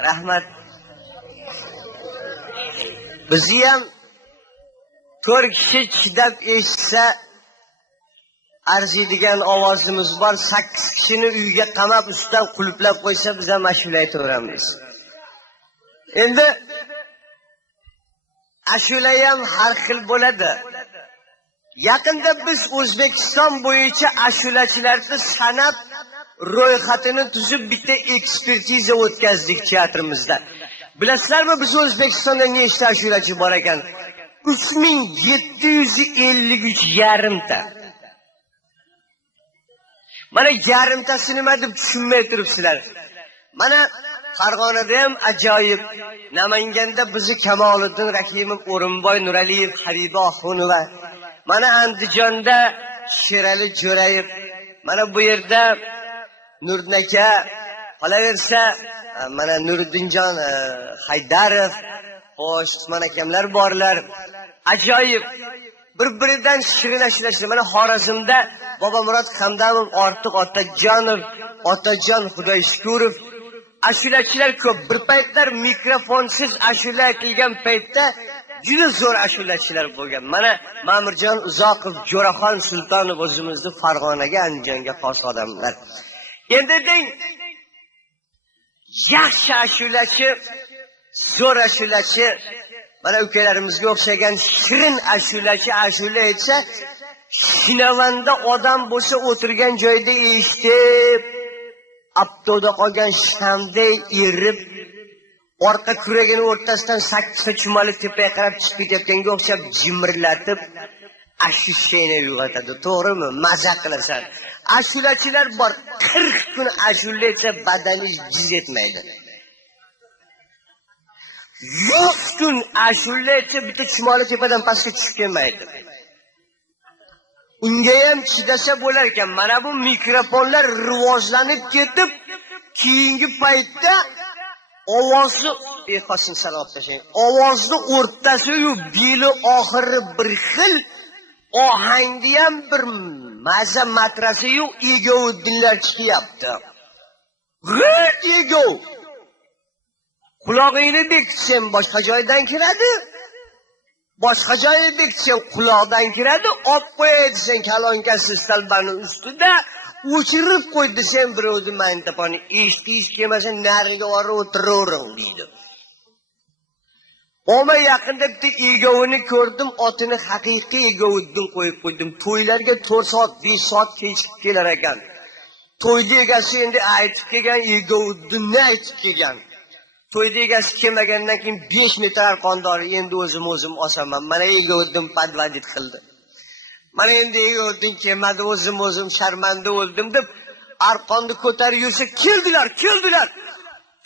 Rahmat. Bizni ham 4 kishi chidab eshitsa arziydigan ovozimiz bor. 8 kishini uyga qamab ustidan qulflab qo'ysa biz ham ashula aytaveramiz. Endi ashula ham har xil bo'ladi. Yaqinda biz O'zbekiston bo'yicha ashulachilarni sanab ro'yxatini tuzib bitta ekspertiza o'tkazdik teatrimizda. Bilasizlarmi, biz O'zbekistonda nechta ashulachi bor ekan? 3753 yarimta. Mana yarimtasi nima deb tushunmay turibsizlar. Mana Farg'onada ham ajoyib, Namanganda bizni Kamoliddin Rakimov, O'rinboy Nuraliyev, Habiba Oxunova, mana Andijonda Sherali Jo'rayev, mana bu yerda Nurdinaka, qolaversa mana Nuriddinjon Haydarov, xo'sh, Usmon akamlar borlar. Ajoyib. Bir-biridan shirin ashulashdi. Mana Xorazmda Bobomurod Hamdamov, Ortiq Otajonov, Otajon Xudoyshukurov ashulachilar ko'p. Bir paytlar mikrofonsiz ashula aytilgan paytda juda zo'r ashulachilar bo'lgan. Mana Ma'murjon Uzoqov, Jo'raxon Sultonov o'zimizni Farg'onaga, Andijonga xos odamlar. Endi deng, yaxshi ashulachi, zo'r ashulachi, mana ukalarimizga o'xshagan shirin ashulachi ashula aytsa, Shinavanda odam bo'lsa o'tirgan joyda eshitib, aptoda qolgan shamday erib, orqa kuragini o'rtasidan 8 ta chumali tepaga qarab chiqib ketayotganga o'xshab jimirlatib ashulani uyg'otadi. To'g'rimi? Maza qilasan. Ashulachilar bor, 40 kun ashula aytsa badani jiz etmaydi. 100 kun ashula aytsa bitta chumoli tepadan pastga tushib kelmaydi. Unga ham chidasa bo'lar ekan. Mana bu mikrofonlar rivojlanib ketib, keyingi paytda ovozni beqosin salom tashlang. Ovozni o'rtasi-yu beli oxiri bir xil, ohangda ham bir maza matrasi-yu egoviddinlar chiqyapti. G'ir ego. Quloqingni bekitsen boshqa joydan kiradi. Boshqa joyga bekitsen quloqdan kiradi. Olib qo'yay desen kalonkasi stalbani ustida o'chirib qo'y desen birovni mantaponi eshitish kelmasa nariga borib o'tiravering deydi. Oma yaqinda bitta egovini ko'rdim, otini haqiqiy egoviddin qo'yib qo'ydim. To'ylarga 4 soat, 5 soat kechikib kelar ekan. To'yda egasi endi aytib kelgan, egoviddinni aytib kelgan. To'yda egasi kelmagandan keyin 5 metr qondori endi o'zim osaman. Mana egoviddin padvadit qildi. Mana endi egoviddin kelmadi, o'zim sharmanda o'ldim deb arqonni ko'tarib yursa, keldilar.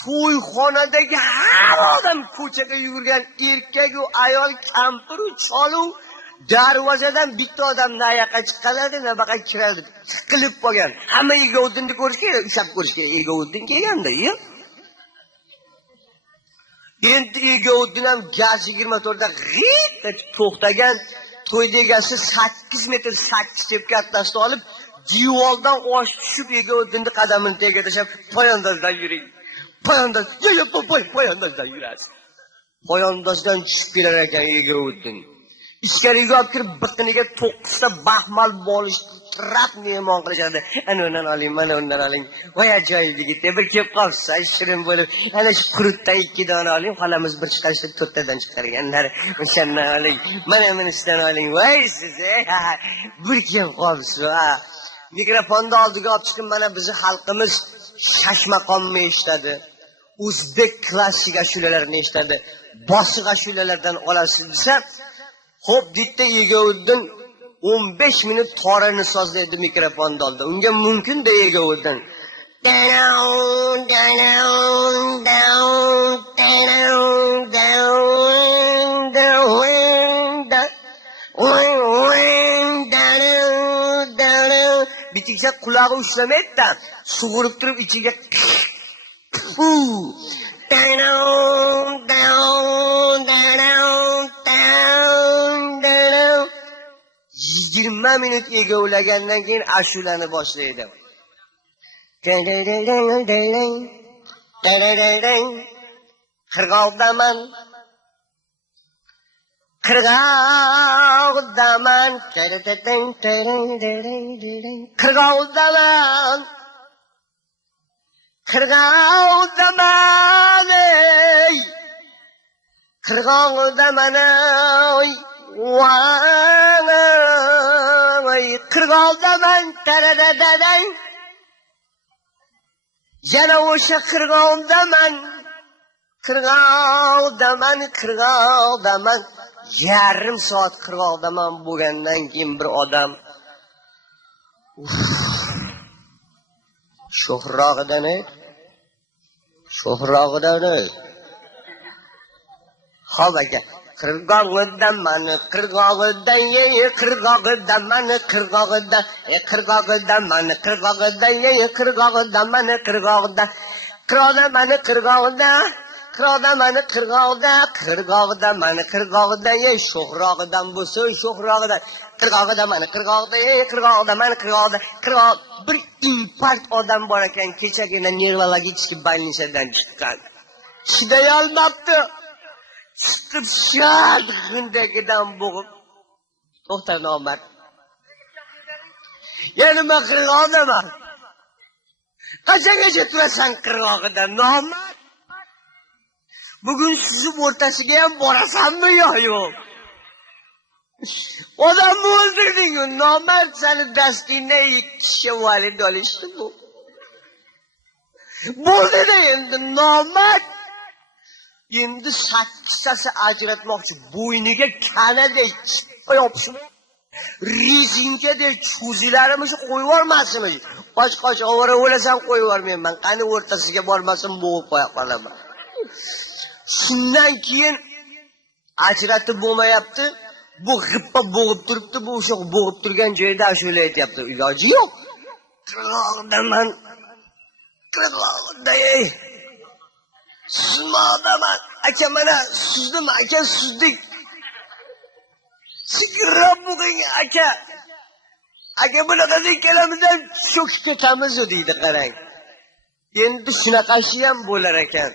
To'yxonadagi har odam, ko'chaga yugurgan erkak u ayol, kampir u cholu darvozadan bitta odam nayoqqa chiqadi, nabaqa kiradi. Tiqilib qolgan. Hamma egoviddinni ko'rish kerak, ushlab ko'rish kerak. Egoviddin kelganda-yu. Endi egoviddin ham gaz 24 da g'it to'xtagan. To'yda egasi 8 metr 8 tepkattasini olib, divoldan oshib tushib egoviddinni qadamini tagiga tashlab, poyandozdan yuring. Poyandozdan yurasiz. Poyandozdan tushib kelar ekan egoviddin. Ichkariga olib kirib, biqiniga 9 ta baxmal bolish trap mehmon qilishadi. Ana undan oling, mana undan oling. Voy ajoyib yigit, bir kelib qolsa, shirin bo'lib, ana shu qurutdan 2 dona oling, xolamiz bir chiqarishda 4 tadan chiqarganlar. O'shandan oling. Mana bunisidan oling. Voy siz, bir kelib qolsiz. Mikrofonni oldiga olib chiqib, mana bizni xalqimiz shashmaqonni eshitadi. O'zbek klassik ashulalarini eshitadi. Boshqa ashulalardan olasiz desa, xo'p ditda egoviddin 15 minut torini sozlaydi mikrofonni oldida. Unga mumkin-da egoviddin. Bitiksa qulog'i ushlamaydi-da, sug'urib turib ichiga 20 minut egovlagandan keyin ashulani boshlaydi. qirg'oqdaman, qirg'oqdaman, qirg'oqdaman, qirg'oqdaman, ey, qirg'oqdaman, ey, voy, qirg'oqdaman, taradadadang, yana o'sha qirg'oqdaman, qirg'oqdaman, yarim soat qirg'oqdaman bo'lgandan keyin bir odam sho'xrog'idan xo'p aka, qirg'oqdaman, qirg'oqdan, qirg'oqdaman, qirg'oqdan, qirg'oqdaman, qirg'oqdan, qirg'oqdaman, qirg'oqdan, qirg'oqdaman, qirg'oqdan, qirg'oqdaman, qirg'oqdaman, qirg'oqdan, sho'xrog'idan bo'lsa, sho'xrog'idan, qirg'oqdaman, qirg'oqdaman, qirg'oq. Bir infarkt odam bor ekan, kechagina nervologический больницаdan chiqqan. Chiday olmabdi. Chiqib shad g'indagidan bo'g'ib. To'xta nomard. Yana nima qirg'oqdaman? Qachongacha turasan qirg'og'ida nomard? Bugun sizni o'rtasiga ham borasanmi yo'q? Odamni o'ldirding-ku, nomard, seni dastingdan 2 kishi valid olishdi bu. Bo'ldi-da endi nomard. Endi 8tasi ajratmoqchi, bo'yniga kanadek yopishib, rezinkadek cho'zilarimi shu qo'yib yubormasmi? Qoch ovora o'lasan qo'yib yubormayman. Qani o'rtasiga bormasin, bo'g'ib qo'ya qolaman. Shundan keyin ajratib bo'lmayapti. Bu g'ippa bo'g'ib turibdi, bu o'sha bo'g'ib turgan joyda ashula aytyapti. Iloji yo'q. Qirg'oqdaman, qirg'oqday. Sizmoqdaman. Aka, mana sizdimi, aka, sizdik. Sigirab bo'g'ing, aka. Aka, bunaqa ikkalamizdan cho'kib ketamiz deydi, qarang. Endi shunaqasi ham bo'lar ekan.